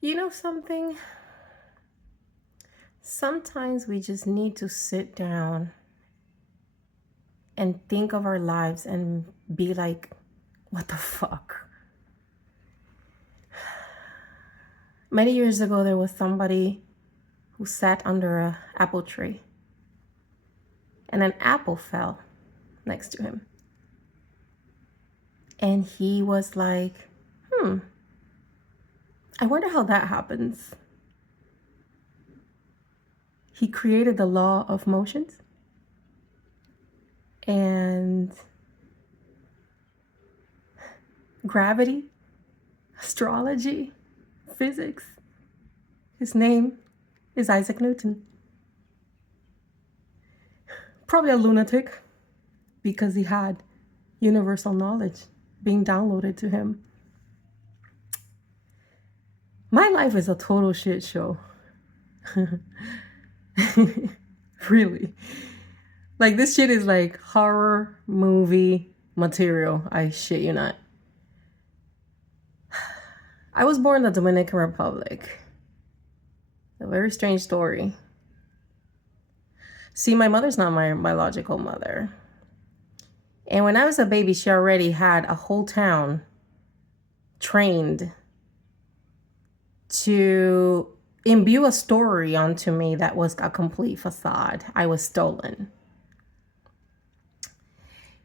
You know something? Sometimes we just need to sit down and think of our lives and be like, what the fuck? Many years ago, there was somebody who sat under an apple tree and an apple fell next to him. And he was like, I wonder how that happens. He created the law of motions and gravity, astrology, physics. His name is Isaac Newton. Probably a lunatic because he had universal knowledge being downloaded to him. My life is a total shit show. Really. Like, this shit is like horror movie material. I shit you not. I was born in the Dominican Republic. A very strange story. See, my mother's not my biological mother. And when I was a baby, she already had a whole town trained to imbue a story onto me that was a complete facade. I was stolen.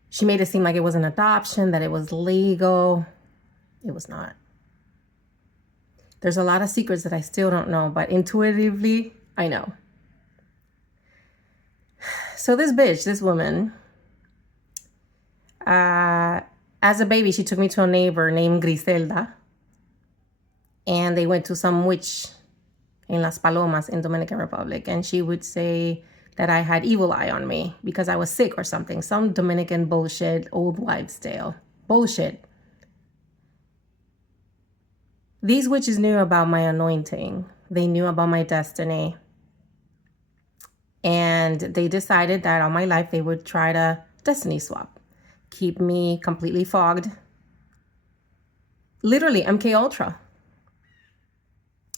She made it seem like it was an adoption, that it was legal. It was not. There's a lot of secrets that I still don't know, but intuitively, I know. So this woman, as a baby, she took me to a neighbor named Griselda. And they went to some witch in Las Palomas in Dominican Republic. And she would say that I had evil eye on me because I was sick or something. Some Dominican bullshit, old wives' tale. Bullshit. These witches knew about my anointing. They knew about my destiny. And they decided that all my life they would try to destiny swap. Keep me completely fogged. Literally, MK Ultra.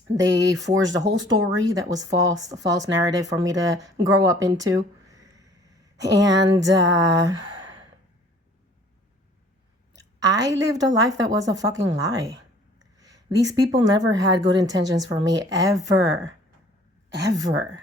They forged a whole story that was false, a false narrative for me to grow up into. And I lived a life that was a fucking lie. These people never had good intentions for me, ever. Ever.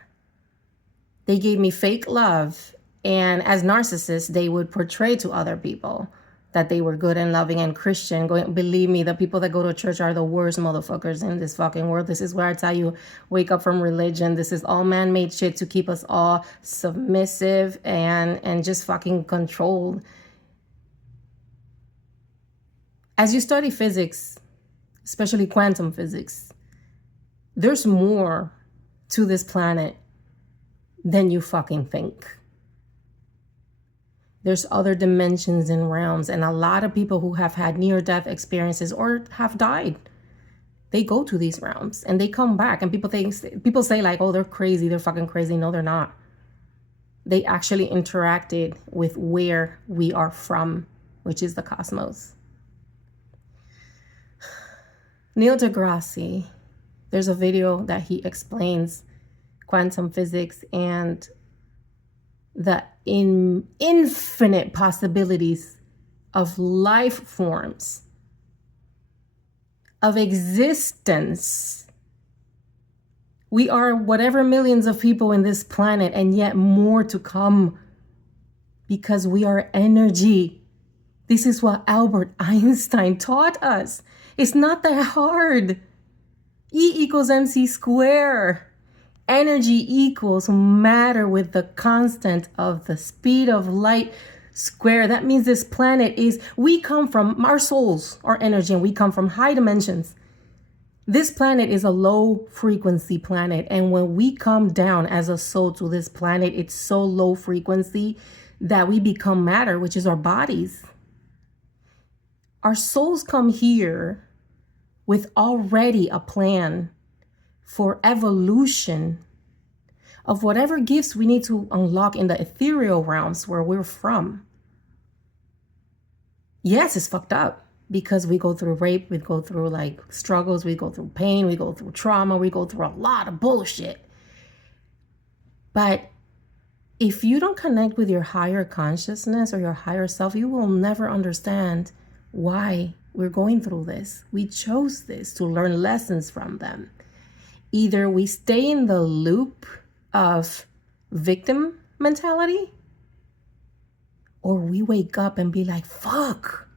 They gave me fake love. And as narcissists, they would portray to other people that they were good and loving and Christian. Believe me, the people that go to church are the worst motherfuckers in this fucking world. This is where I tell you, wake up from religion. This is all man-made shit to keep us all submissive and just fucking controlled. As you study physics, especially quantum physics, there's more to this planet than you fucking think. There's other dimensions and realms, and a lot of people who have had near-death experiences or have died, they go to these realms and they come back, and people say like, oh, they're crazy, they're fucking crazy. No, they're not. They actually interacted with where we are from, which is the cosmos. Neil deGrasse, there's a video that he explains quantum physics and the infinite possibilities of life forms, of existence. We are whatever millions of people in this planet, and yet more to come, because we are energy. This is what Albert Einstein taught us. It's not that hard. E equals mc squared. Energy equals matter with the constant of the speed of light square. That means this planet we come from, our souls are energy, and we come from high dimensions. This planet is a low frequency planet. And when we come down as a soul to this planet, it's so low frequency that we become matter, which is our bodies. Our souls come here with already a plan for evolution of whatever gifts we need to unlock in the ethereal realms where we're from. Yes, it's fucked up, because we go through rape, we go through like struggles, we go through pain, we go through trauma, we go through a lot of bullshit. But if you don't connect with your higher consciousness or your higher self, you will never understand why we're going through this. We chose this to learn lessons from them. Either we stay in the loop of victim mentality, or we wake up and be like, fuck,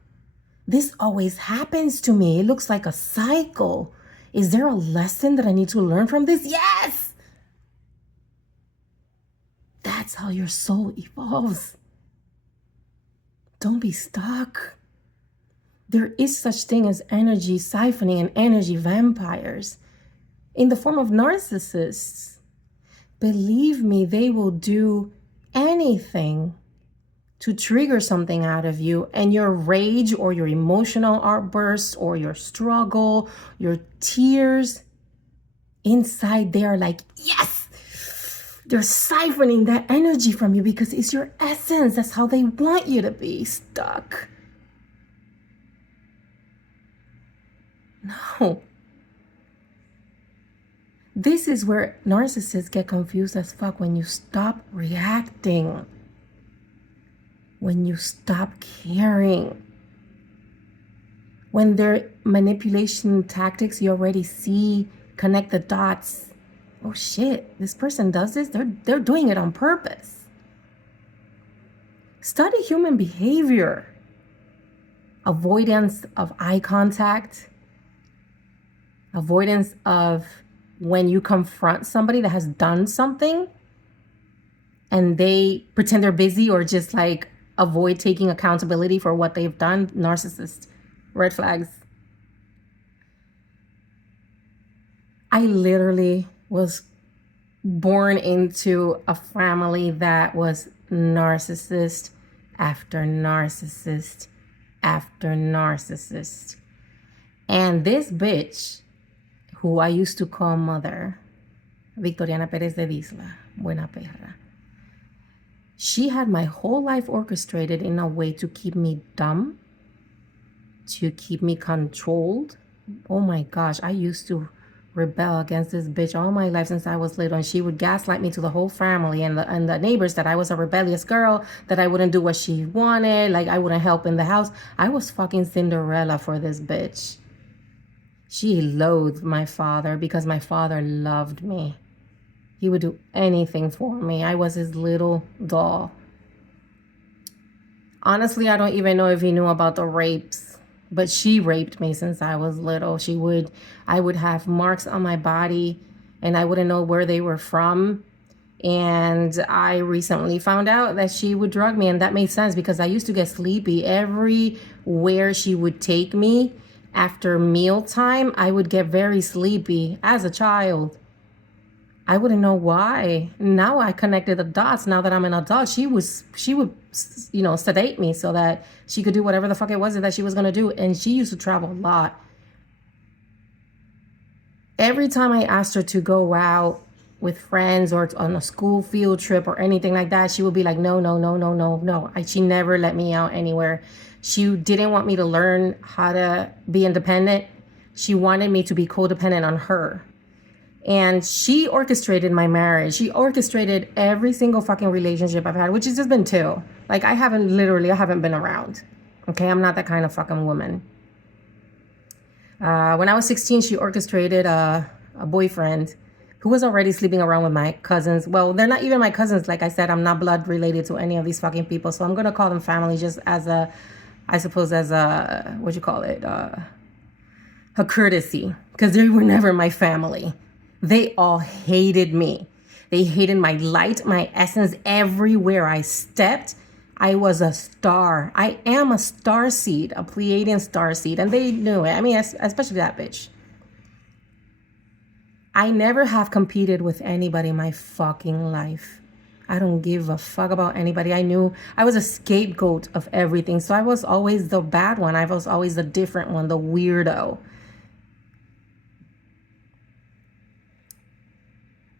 this always happens to me. It looks like a cycle. Is there a lesson that I need to learn from this? Yes! That's how your soul evolves. Don't be stuck. There is such thing as energy siphoning and energy vampires in the form of narcissists. Believe me, they will do anything to trigger something out of you, and your rage or your emotional outbursts or your struggle, your tears, inside they are like, yes! They're siphoning that energy from you because it's your essence. That's how they want you to be stuck. No. This is where narcissists get confused as fuck, when you stop reacting. When you stop caring. When their manipulation tactics, you already see, connect the dots. Oh shit, this person does this? They're doing it on purpose. Study human behavior. Avoidance of eye contact. Avoidance of when you confront somebody that has done something and they pretend they're busy, or just like avoid taking accountability for what they've done. Narcissist. Red flags. I literally was born into a family that was narcissist after narcissist after narcissist. And this bitch, who I used to call mother, Victoriana Perez de Disla, buena perra, she had my whole life orchestrated in a way to keep me dumb, to keep me controlled. Oh my gosh, I used to rebel against this bitch all my life since I was little, and she would gaslight me to the whole family and the neighbors that I was a rebellious girl, that I wouldn't do what she wanted, like I wouldn't help in the house. I was fucking Cinderella for this bitch. She loathed my father because my father loved me. He would do anything for me. I was his little doll. Honestly, I don't even know if he knew about the rapes, but she raped me since I was little. I would have marks on my body and I wouldn't know where they were from. And I recently found out that she would drug me, and that made sense because I used to get sleepy. Everywhere she would take me after mealtime, I would get very sleepy as a child. I wouldn't know why. Now I connected the dots. Now that I'm an adult, she would, sedate me so that she could do whatever the fuck it was that she was going to do. And she used to travel a lot. Every time I asked her to go out with friends or on a school field trip or anything like that, she would be like, no. She never let me out anywhere. She didn't want me to learn how to be independent. She wanted me to be codependent on her. And she orchestrated my marriage. She orchestrated every single fucking relationship I've had, which has just been 2. Like, I haven't been around. Okay, I'm not that kind of fucking woman. When I was 16, she orchestrated a boyfriend who was already sleeping around with my cousins. Well, they're not even my cousins. Like I said, I'm not blood related to any of these fucking people. So I'm going to call them family just as a courtesy. Because they were never my family. They all hated me. They hated my light, my essence. Everywhere I stepped, I was a star. I am a starseed, a Pleaidian starseed, and they knew it. I mean, especially that bitch. I never have competed with anybody in my fucking life. I don't give a fuck about anybody. I knew I was a scapegoat of everything. So I was always the bad one. I was always the different one, the weirdo.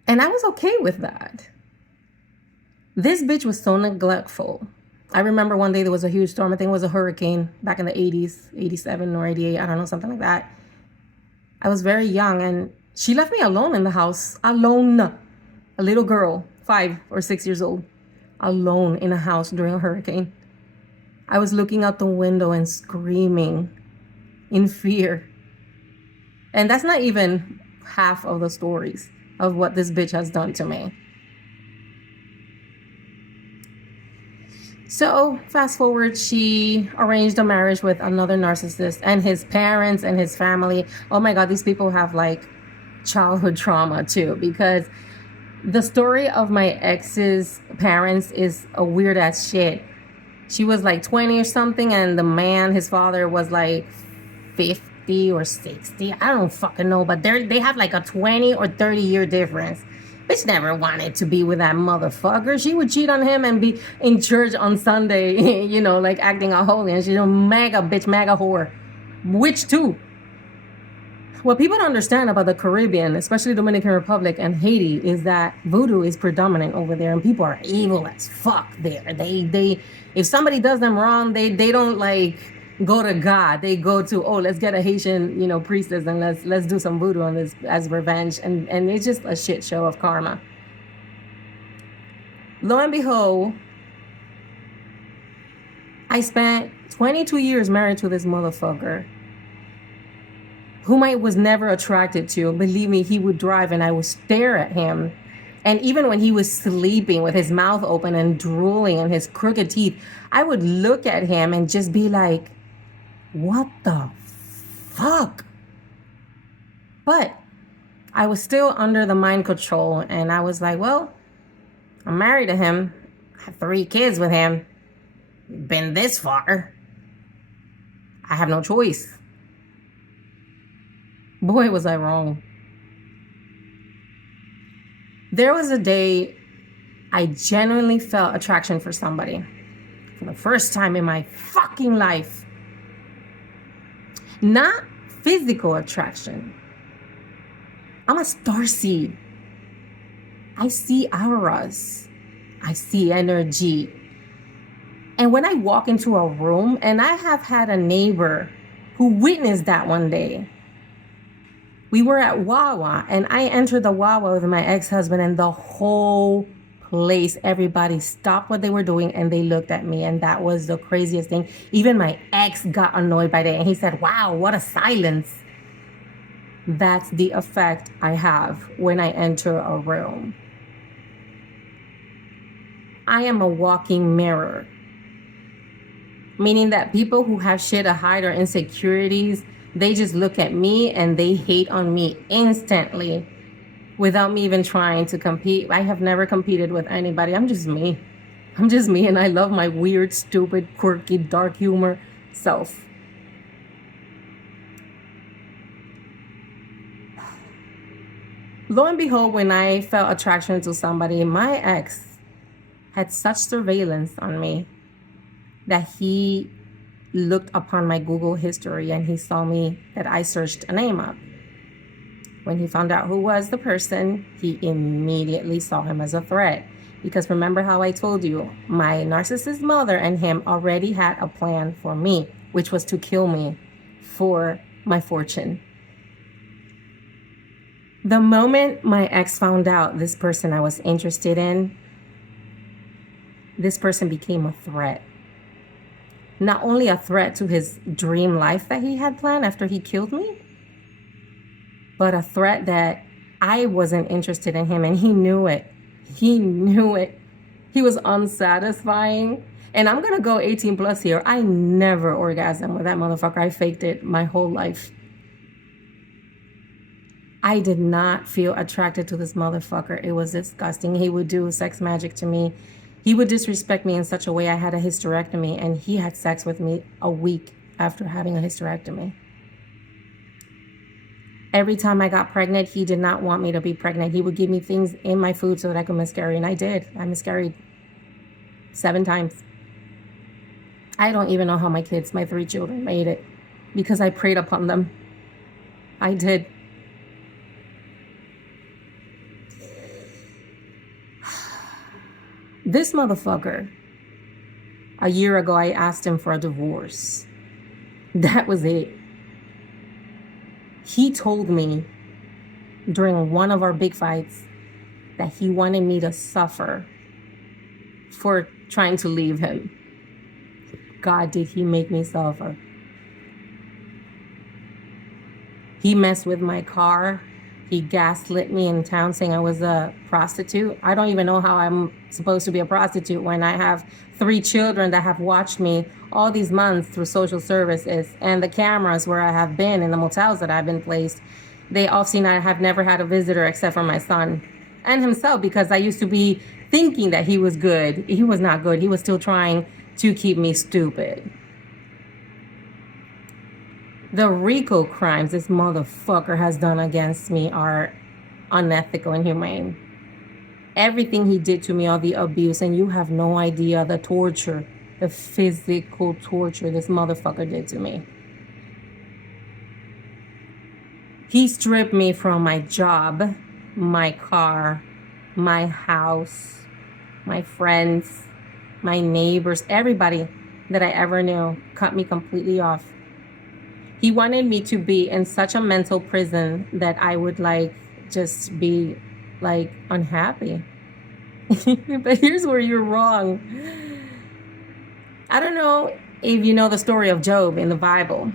And I was okay with that. This bitch was so neglectful I remember one day there was a huge storm. I think it was a hurricane back in the 80s, 87 or 88. I don't know, something like that. I was very young and she left me alone in the house. Alone. A little girl, 5 or 6 years old, alone in a house during a hurricane. I was looking out the window and screaming in fear. And that's not even half of the stories of what this bitch has done to me. So fast forward, she arranged a marriage with another narcissist, and his parents and his family. Oh my God, these people have like childhood trauma too, because the story of my ex's parents is a weird ass shit. She was like 20 or something, and the man, his father, was like 50 or 60. I don't fucking know, but they have like a 20 or 30-year difference. Bitch never wanted to be with that motherfucker. She would cheat on him and be in church on Sunday, you know, like acting all holy. And she's a mega bitch, mega whore. Witch too. What people don't understand about the Caribbean, especially Dominican Republic and Haiti, is that voodoo is predominant over there and people are evil as fuck there. They if somebody does them wrong, they don't like go to God. They go to, oh, let's get a Haitian, you know, priestess and let's do some voodoo on this as revenge. And it's just a shit show of karma. Lo and behold, I spent 22 years married to this motherfucker whom I was never attracted to. Believe me, he would drive and I would stare at him. And even when he was sleeping with his mouth open and drooling and his crooked teeth, I would look at him and just be like, what the fuck? But I was still under the mind control, and I was like, well, I'm married to him. I have 3 kids with him. Been this far. I have no choice. Boy, was I wrong. There was a day I genuinely felt attraction for somebody. For the first time in my fucking life. Not physical attraction. I'm a starseed. I see auras. I see energy. And when I walk into a room, and I have had a neighbor who witnessed that one day. We were at Wawa, and I entered the Wawa with my ex-husband, and the whole place, everybody stopped what they were doing and they looked at me, and that was the craziest thing. Even my ex got annoyed by that, and he said, wow, what a silence. That's the effect I have when I enter a room. I am a walking mirror, meaning that people who have shit to hide or insecurities, they just look at me and they hate on me instantly without me even trying to compete. I have never competed with anybody. I'm just me. I'm just me, and I love my weird, stupid, quirky, dark humor self. Lo and behold, when I felt attraction to somebody, my ex had such surveillance on me that he looked upon my Google history and he saw me that I searched a name up. When he found out who was the person, he immediately saw him as a threat. Because remember how I told you, my narcissist mother and him already had a plan for me, which was to kill me for my fortune. The moment my ex found out this person I was interested in, this person became a threat. Not only a threat to his dream life that he had planned after he killed me, but a threat that I wasn't interested in him, and he knew it. He knew it. He was unsatisfying. And I'm gonna go 18 plus here. I never orgasmed with that motherfucker. I faked it my whole life. I did not feel attracted to this motherfucker. It was disgusting. He would do sex magic to me. He would disrespect me in such a way. I had a hysterectomy, and he had sex with me a week after having a hysterectomy. Every time I got pregnant, he did not want me to be pregnant. He would give me things in my food so that I could miscarry, and I did. I miscarried 7 times. I don't even know how my 3 children made it, because I preyed upon them. I did. This motherfucker A year ago, I asked him for a divorce. That was it. He told me during one of our big fights that he wanted me to suffer for trying to leave him. God, did he make me suffer? He messed with my car. He gaslit me in town saying I was a prostitute. I don't even know how I'm supposed to be a prostitute when I have 3 children that have watched me all these months through social services, and the cameras where I have been in the motels that I've been placed. They all seen I have never had a visitor except for my son and himself, because I used to be thinking that he was good. He was not good. He was still trying to keep me stupid. The RICO crimes this motherfucker has done against me are unethical and inhumane. Everything he did to me, all the abuse, and you have no idea the torture, the physical torture this motherfucker did to me. He stripped me from my job, my car, my house, my friends, my neighbors, everybody that I ever knew, cut me completely off. He wanted me to be in such a mental prison that I would just be unhappy. But here's where you're wrong. I don't know if you know the story of Job in the Bible.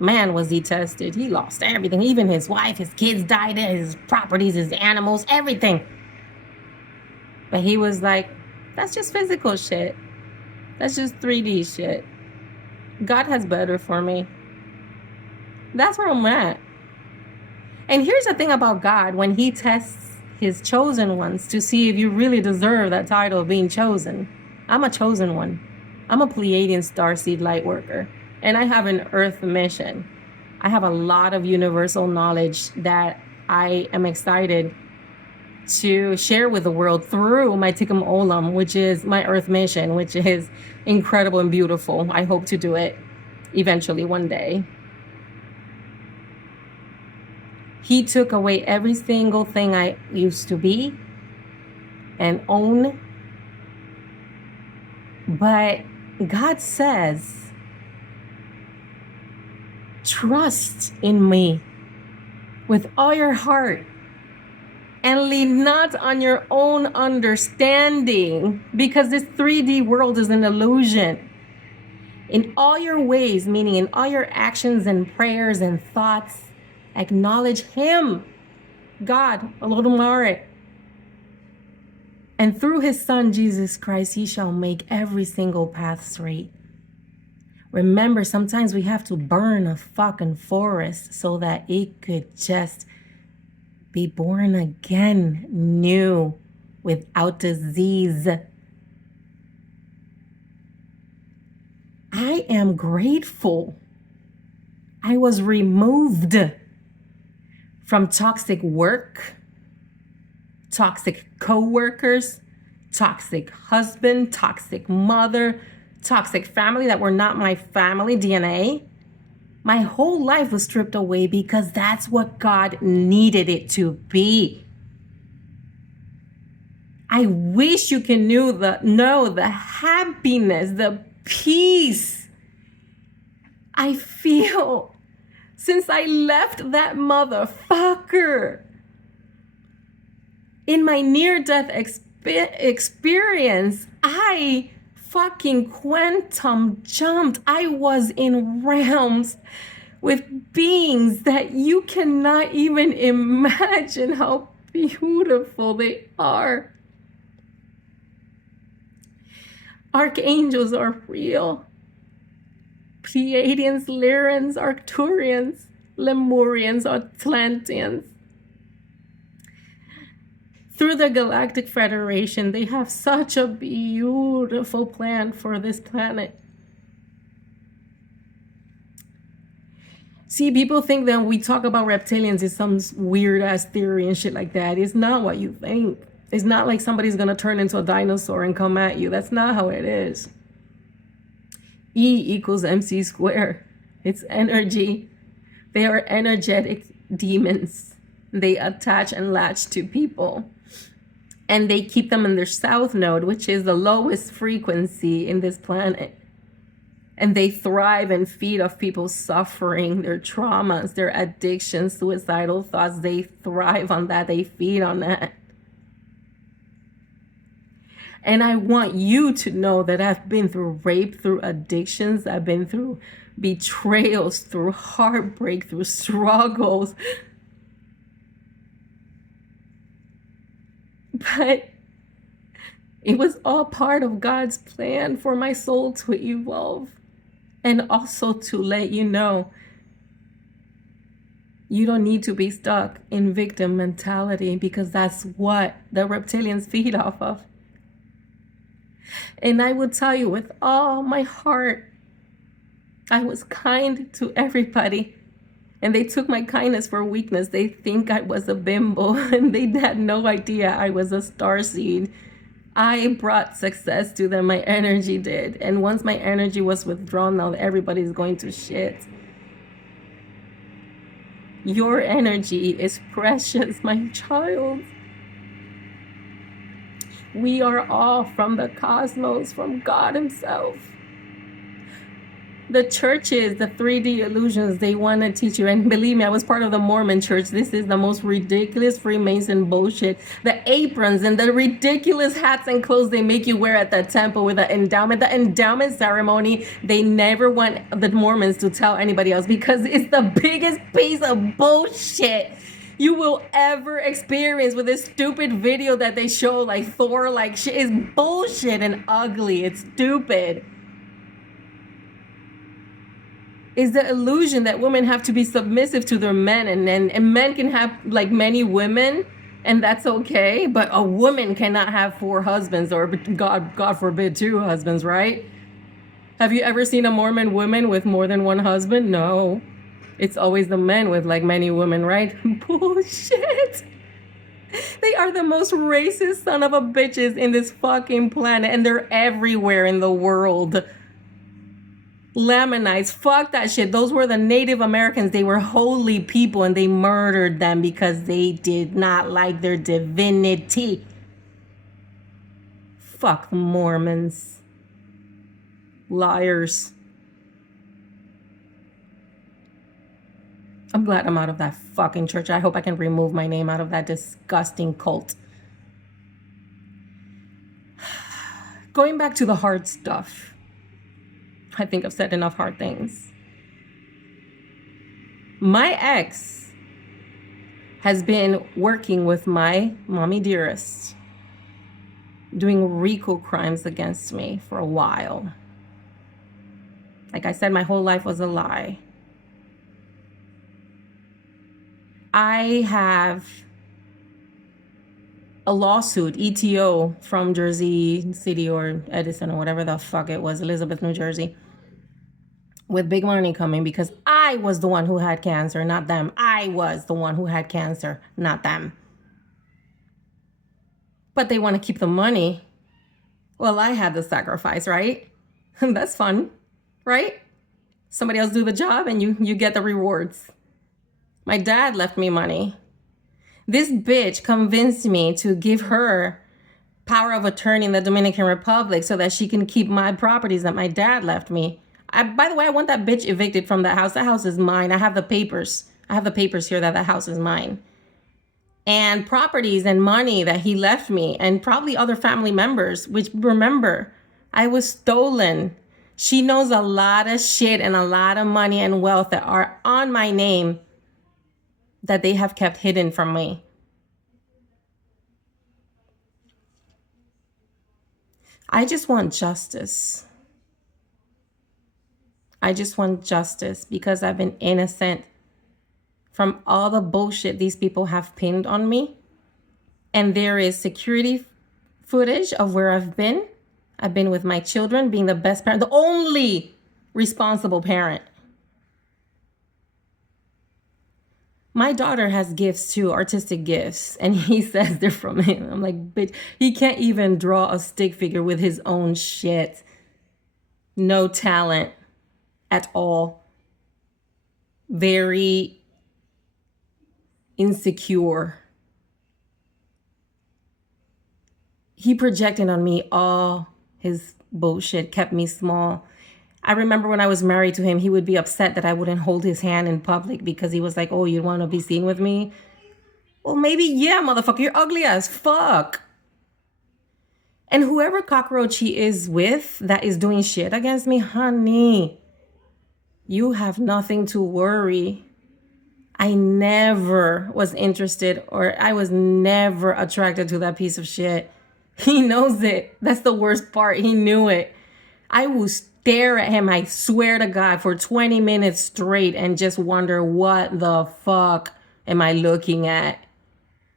Man, was he tested. He lost everything. Even his wife, his kids died, his properties, his animals, everything. But he was like, that's just physical shit. That's just 3D shit. God has better for me. That's where I'm at. And here's the thing about God, when he tests his chosen ones to see if you really deserve that title of being chosen. I'm a chosen one. I'm a Pleaidian Starseed Lightworker, and I have an earth mission. I have a lot of universal knowledge that I am excited to share with the world through my Tikkun Olam, which is my earth mission, which is incredible and beautiful. I hope to do it eventually one day. He took away every single thing I used to be and own. But God says, trust in me with all your heart and lean not on your own understanding, because this 3D world is an illusion. In all your ways, meaning in all your actions and prayers and thoughts, acknowledge him, God, Olodumare. And through his son, Jesus Christ, he shall make every single path straight. Remember, sometimes we have to burn a fucking forest so that it could just be born again, new, without disease. I am grateful I was removed from toxic work, toxic co-workers, toxic husband, toxic mother, toxic family that were not my family DNA. My whole life was stripped away because that's what God needed it to be. I wish you can know the happiness, the peace I feel since I left that motherfucker. In my near-death experience, I fucking quantum jumped. I was in realms with beings that you cannot even imagine how beautiful they are. Archangels are real. Pleiadians, Lyrians, Arcturians, Lemurians, Atlanteans. Through the Galactic Federation, they have such a beautiful plan for this planet. See, people think that when we talk about reptilians, it's some weird ass theory and shit like that. It's not what you think. It's not like somebody's gonna turn into a dinosaur and come at you. That's not how it is. E equals MC squared. It's energy. They are energetic demons. They attach and latch to people. And they keep them in their south node, which is the lowest frequency in this planet. And they thrive and feed off people's suffering, their traumas, their addictions, suicidal thoughts. They thrive on that. They feed on that. And I want you to know that I've been through rape, through addictions. I've been through betrayals, through heartbreak, through struggles. But it was all part of God's plan for my soul to evolve. And also to let you know, you don't need to be stuck in victim mentality, because that's what the reptilians feed off of. And I would tell you with all my heart, I was kind to everybody. And they took my kindness for weakness. They think I was a bimbo, and they had no idea I was a starseed. I brought success to them. My energy did. And once my energy was withdrawn, now everybody's going to shit. Your energy is precious, my child. We are all from the cosmos, from God himself. The churches, the 3D illusions, they want to teach you. And believe me, I was part of the Mormon church. This is the most ridiculous Freemason bullshit. The aprons and the ridiculous hats and clothes they make you wear at the temple with the endowment ceremony, they never want the Mormons to tell anybody else, because it's the biggest piece of bullshit you will ever experience with this stupid video that they show, like Thor, like shit. Is bullshit and ugly. It's stupid. Is the illusion that women have to be submissive to their men, and men can have like many women, and that's okay, but a woman cannot have 4 husbands, or God forbid 2 husbands, right? Have you ever seen a Mormon woman with more than 1 husband? No. It's always the men with like many women, right? Bullshit. They are the most racist son of a bitches in this fucking planet, and they're everywhere in the world. Lamanites, fuck that shit. Those were the Native Americans. They were holy people, and they murdered them because they did not like their divinity. Fuck the Mormons. Liars. I'm glad I'm out of that fucking church. I hope I can remove my name out of that disgusting cult. Going back to the hard stuff. I think I've said enough hard things. My ex has been working with my mommy dearest, doing RICO crimes against me for a while. Like I said, my whole life was a lie. I have a lawsuit, ETO, from Jersey City or Edison or whatever the fuck it was, Elizabeth, New Jersey, with big money coming, because I was the one who had cancer, not them. I was the one who had cancer, not them. But they want to keep the money. Well, I had the sacrifice, right? That's fun, right? Somebody else do the job and you get the rewards. My dad left me money. This bitch convinced me to give her power of attorney in the Dominican Republic so that she can keep my properties that my dad left me. By the way, I want that bitch evicted from that house. That house is mine. I have the papers. I have the papers here that the house is mine. And properties and money that he left me, and probably other family members, which, remember, I was stolen. She knows a lot of shit and a lot of money and wealth that are on my name that they have kept hidden from me. I just want justice. I just want justice because I've been innocent from all the bullshit these people have pinned on me. And there is security footage of where I've been. I've been with my children, being the best parent, the only responsible parent. My daughter has gifts too, artistic gifts, and he says they're from him. I'm like, bitch, he can't even draw a stick figure with his own shit. No talent at all. Very insecure. He projected on me all his bullshit, kept me small. I remember when I was married to him, he would be upset that I wouldn't hold his hand in public because he was like, oh, you want to be seen with me? Well, maybe, yeah, motherfucker, you're ugly as fuck. And whoever cockroach he is with that is doing shit against me, honey, you have nothing to worry. I never was interested, or I was never attracted to that piece of shit. He knows it. That's the worst part. He knew it. I will stare at him, I swear to God, for 20 minutes straight and just wonder, what the fuck am I looking at?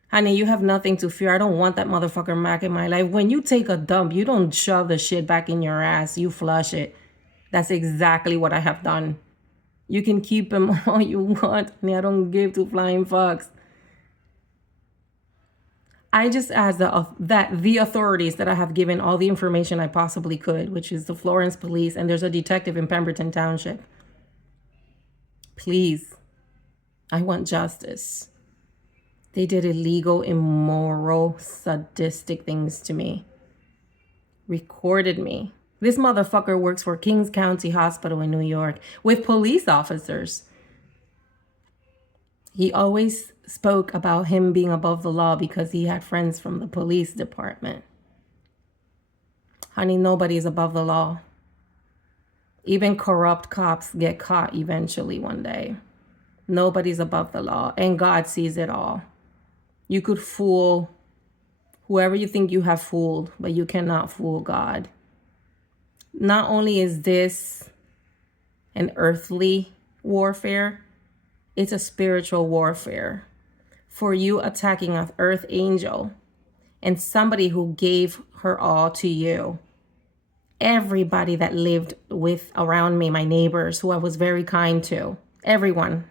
Honey, you have nothing to fear. I don't want that motherfucker back in my life. When you take a dump, you don't shove the shit back in your ass. You flush it. That's exactly what I have done. You can keep him all you want. Honey, I don't give two flying fucks. I just ask that the authorities that I have given all the information I possibly could, which is the Florence police, and there's a detective in Pemberton Township. Please, I want justice. They did illegal, immoral, sadistic things to me. Recorded me. This motherfucker works for Kings County Hospital in New York with police officers. He always spoke about him being above the law because he had friends from the police department. Honey, nobody's above the law. Even corrupt cops get caught eventually one day. Nobody's above the law, and God sees it all. You could fool whoever you think you have fooled, but you cannot fool God. Not only is this an earthly warfare, it's a spiritual warfare. For you attacking an earth angel and somebody who gave her all to you. Everybody that lived around me, my neighbors, who I was very kind to, everyone.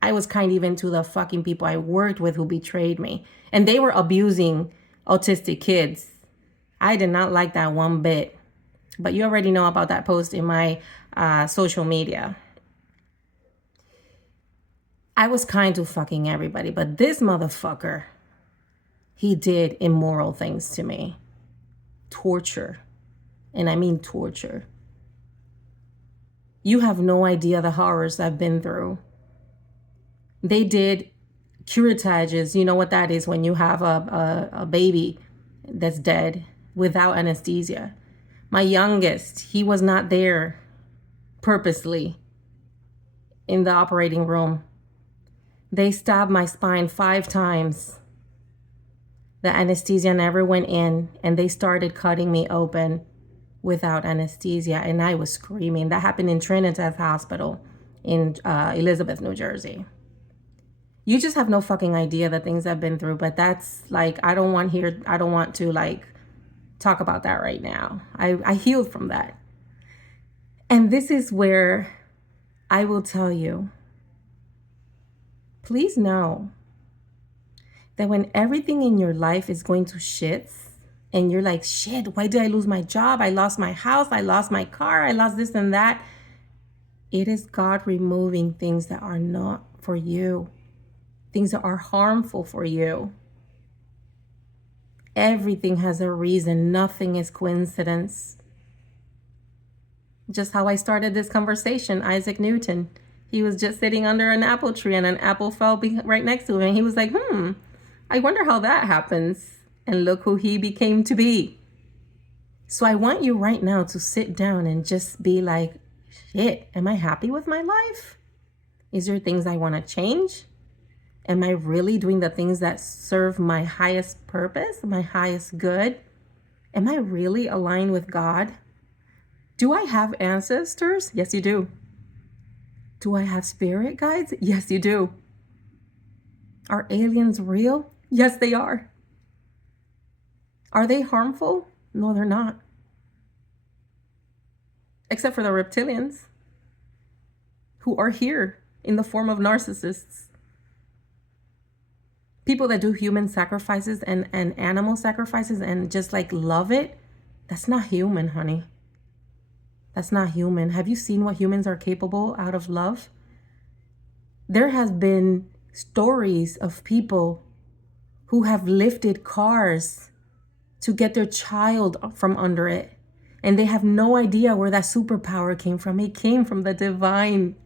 I was kind even to the fucking people I worked with who betrayed me. And they were abusing autistic kids. I did not like that one bit. But you already know about that post in my social media. I was kind to fucking everybody. But this motherfucker, he did immoral things to me. Torture. And I mean torture. You have no idea the horrors I've been through. They did curatages. You know what that is when you have a baby that's dead without anesthesia. My youngest, he was not there purposely in the operating room. They stabbed my spine 5 times. The anesthesia never went in, and they started cutting me open without anesthesia, and I was screaming. That happened in Trinidad Hospital in Elizabeth, New Jersey. You just have no fucking idea the things I've been through, but that's like, I don't want to like talk about that right now. I healed from that. And this is where I will tell you, please know that when everything in your life is going to shits and you're like, shit, why did I lose my job? I lost my house. I lost my car. I lost this and that. It is God removing things that are not for you. Things that are harmful for you. Everything has a reason. Nothing is coincidence. Just how I started this conversation, Isaac Newton. He was just sitting under an apple tree and an apple fell right next to him. And he was like, I wonder how that happens. And look who he became to be. So I want you right now to sit down and just be like, shit, am I happy with my life? Is there things I want to change? Am I really doing the things that serve my highest purpose, my highest good? Am I really aligned with God? Do I have ancestors? Yes, you do. Do I have spirit guides? Yes, you do. Are aliens real? Yes, they are. Are they harmful? No, they're not. Except for the reptilians who are here in the form of narcissists. People that do human sacrifices and animal sacrifices and just like love it. That's not human, honey. That's not human. Have you seen what humans are capable out of love? There has been stories of people who have lifted cars to get their child from under it. And they have no idea where that superpower came from. It came from the divine.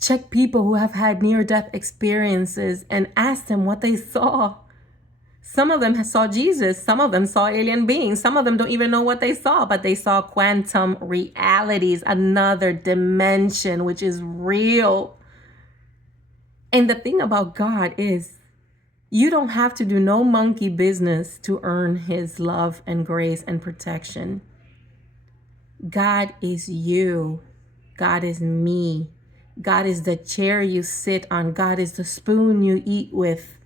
Check people who have had near-death experiences and ask them what they saw. Some of them saw Jesus. Some of them saw alien beings. Some of them don't even know what they saw, but they saw quantum realities, another dimension, which is real. And the thing about God is, you don't have to do no monkey business to earn his love and grace and protection. God is you. God is me. God is the chair you sit on. God is the spoon you eat with.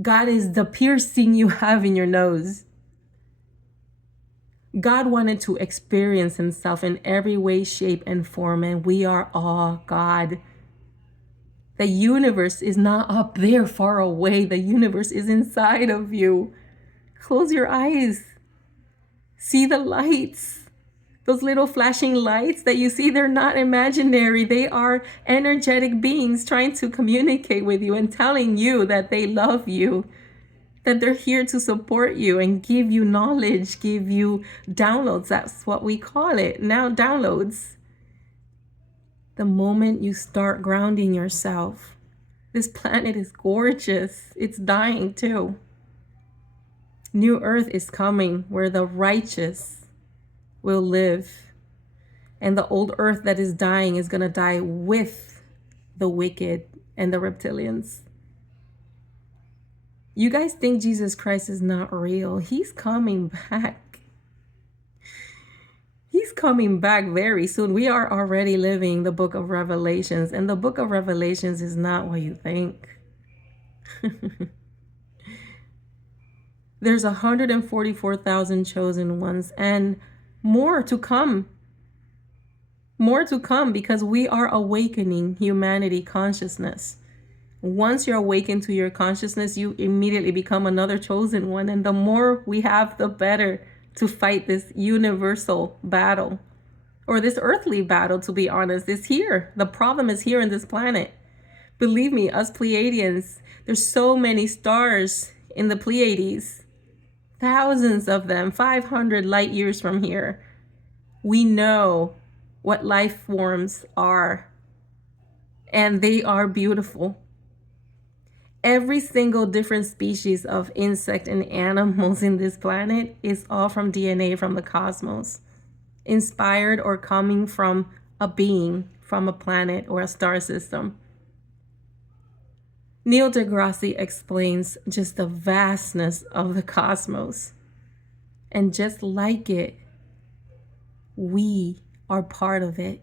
God is the piercing you have in your nose. God wanted to experience himself in every way, shape, and form, and we are all God. The universe is not up there far away. The universe is inside of you. Close your eyes. See the lights. Those little flashing lights that you see, they're not imaginary. They are energetic beings trying to communicate with you and telling you that they love you, that they're here to support you and give you knowledge, give you downloads. That's what we call it now, downloads. The moment you start grounding yourself, this planet is gorgeous. It's dying too. New Earth is coming where the righteous will live. And the old Earth that is dying is going to die with the wicked and the reptilians. You guys think Jesus Christ is not real? He's coming back. He's coming back very soon. We are already living the book of Revelations, and the book of Revelations is not what you think. There's 144,000 chosen ones and more to come. More to come because we are awakening humanity consciousness. Once you're awakened to your consciousness, you immediately become another chosen one. And the more we have, the better to fight this universal battle, or this earthly battle, to be honest, is here. The problem is here in this planet. Believe me, us Pleiadians, there's so many stars in the Pleiades, thousands of them, 500 light years from here. We know what life forms are, and they are beautiful. Every single different species of insect and animals in this planet is all from DNA from the cosmos, inspired or coming from a being from a planet or a star system. Neil deGrasse explains just the vastness of the cosmos. And just like it, we are part of it.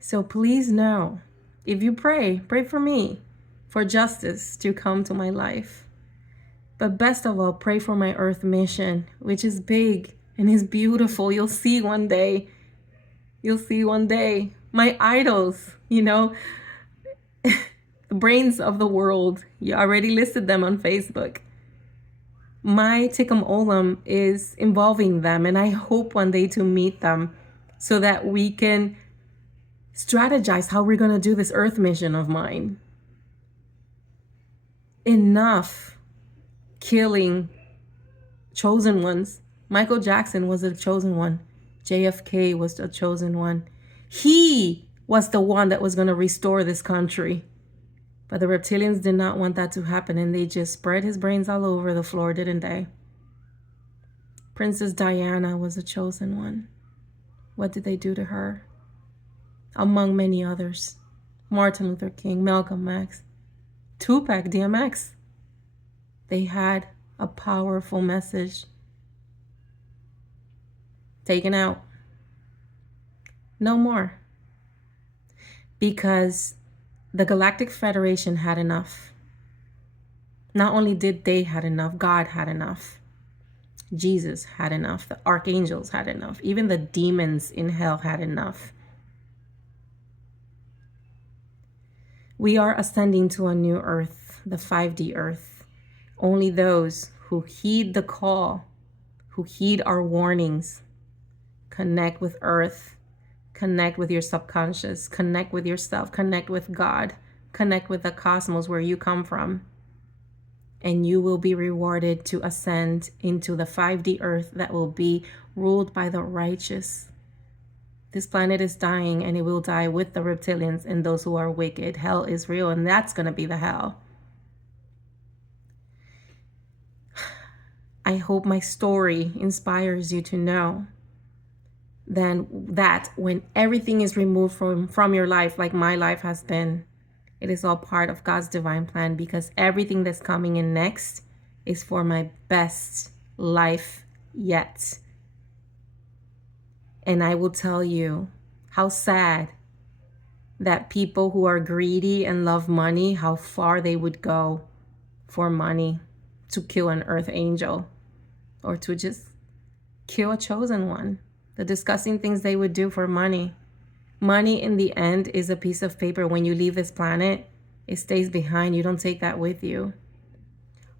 So please know, if you pray for me, for justice to come to my life. But best of all, pray for my earth mission, which is big and is beautiful. You'll see one day. You'll see one day. My idols, the brains of the world. You already listed them on Facebook. My Tikkun Olam is involving them, and I hope one day to meet them so that we can strategize how we're going to do this earth mission of mine. Enough killing chosen ones. Michael Jackson was a chosen one. JFK was a chosen one. He was the one that was going to restore this country. But the reptilians did not want that to happen, and they just spread his brains all over the floor, didn't they? Princess Diana was a chosen one. What did they do to her? Among many others. Martin Luther King, Malcolm X, Tupac, DMX. They had a powerful message. Taken out. No more. Because the Galactic Federation had enough. Not only did they had enough, God had enough. Jesus had enough. The archangels had enough. Even the demons in hell had enough. We are ascending to a new earth, the 5D earth. Only those who heed the call, who heed our warnings, connect with earth, connect with your subconscious, connect with yourself, connect with God, connect with the cosmos where you come from. And you will be rewarded to ascend into the 5D earth that will be ruled by the righteous. This planet is dying, and it will die with the reptilians and those who are wicked. Hell is real, and that's going to be the hell. I hope my story inspires you to know then that when everything is removed from your life, like my life has been, it is all part of God's divine plan, because everything that's coming in next is for my best life yet. And I will tell you how sad that people who are greedy and love money, how far they would go for money to kill an earth angel or to just kill a chosen one. The disgusting things they would do for money. Money in the end is a piece of paper. When you leave this planet, it stays behind. You don't take that with you.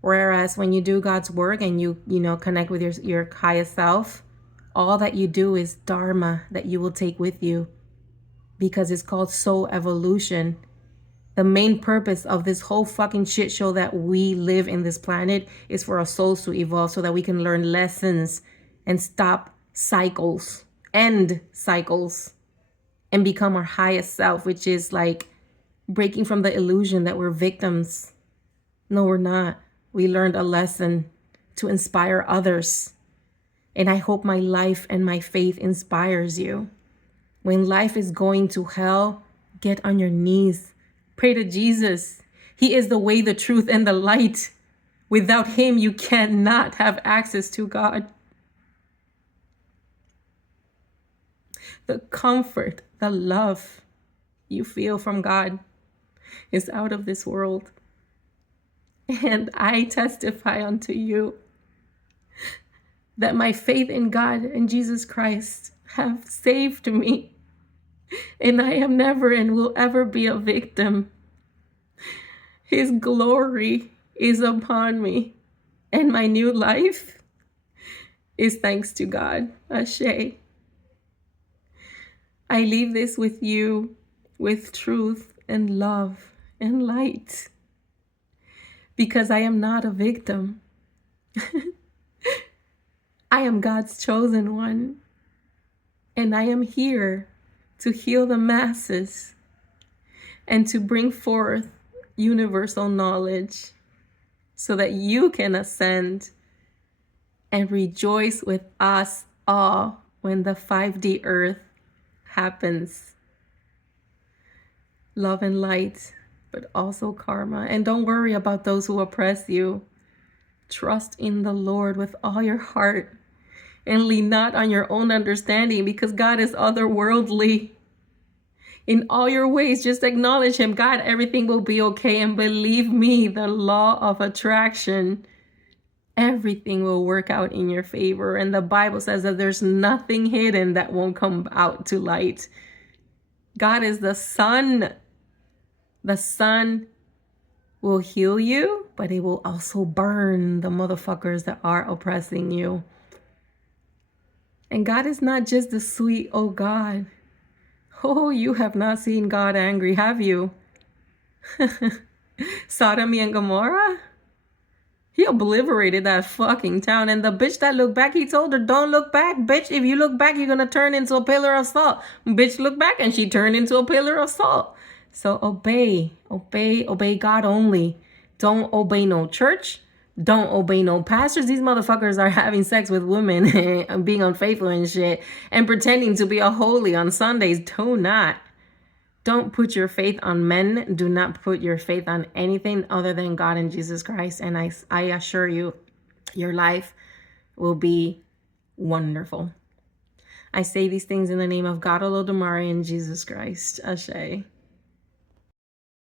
Whereas when you do God's work and you connect with your highest self, all that you do is dharma that you will take with you, because it's called soul evolution. The main purpose of this whole fucking shit show that we live in this planet is for our souls to evolve so that we can learn lessons and stop cycles, end cycles, and become our highest self, which is like breaking from the illusion that we're victims. No, we're not. We learned a lesson to inspire others. And I hope my life and my faith inspires you. When life is going to hell, get on your knees. Pray to Jesus. He is the way, the truth, and the light. Without him, you cannot have access to God. The comfort, the love you feel from God is out of this world. And I testify unto you that my faith in God and Jesus Christ have saved me. And I am never and will ever be a victim. His glory is upon me. And my new life is thanks to God. Ashe. I leave this with you with truth and love and light, because I am not a victim. I am God's chosen one, and I am here to heal the masses and to bring forth universal knowledge so that you can ascend and rejoice with us all when the 5D earth happens. Love and light, but also karma. And don't worry about those who oppress you. Trust in the Lord with all your heart and lean not on your own understanding, because God is otherworldly. In all your ways, just acknowledge him. God, everything will be okay. And believe me, the law of attraction, everything will work out in your favor. And the Bible says that there's nothing hidden that won't come out to light. God is the sun. The sun will heal you, but it will also burn the motherfuckers that are oppressing you. And God is not just the sweet, oh God. Oh, you have not seen God angry, have you? Sodom and Gomorrah? He obliterated that fucking town. And the bitch that looked back, he told her, don't look back, bitch. If you look back, you're going to turn into a pillar of salt. Bitch looked back and she turned into a pillar of salt. So obey God only. Don't obey no church. Don't obey no pastors. These motherfuckers are having sex with women and being unfaithful and shit and pretending to be a holy on Sundays. Do not. Don't put your faith on men. Do not put your faith on anything other than God and Jesus Christ. And I assure you, your life will be wonderful. I say these things in the name of God, Olodumare, and Jesus Christ. Ashe.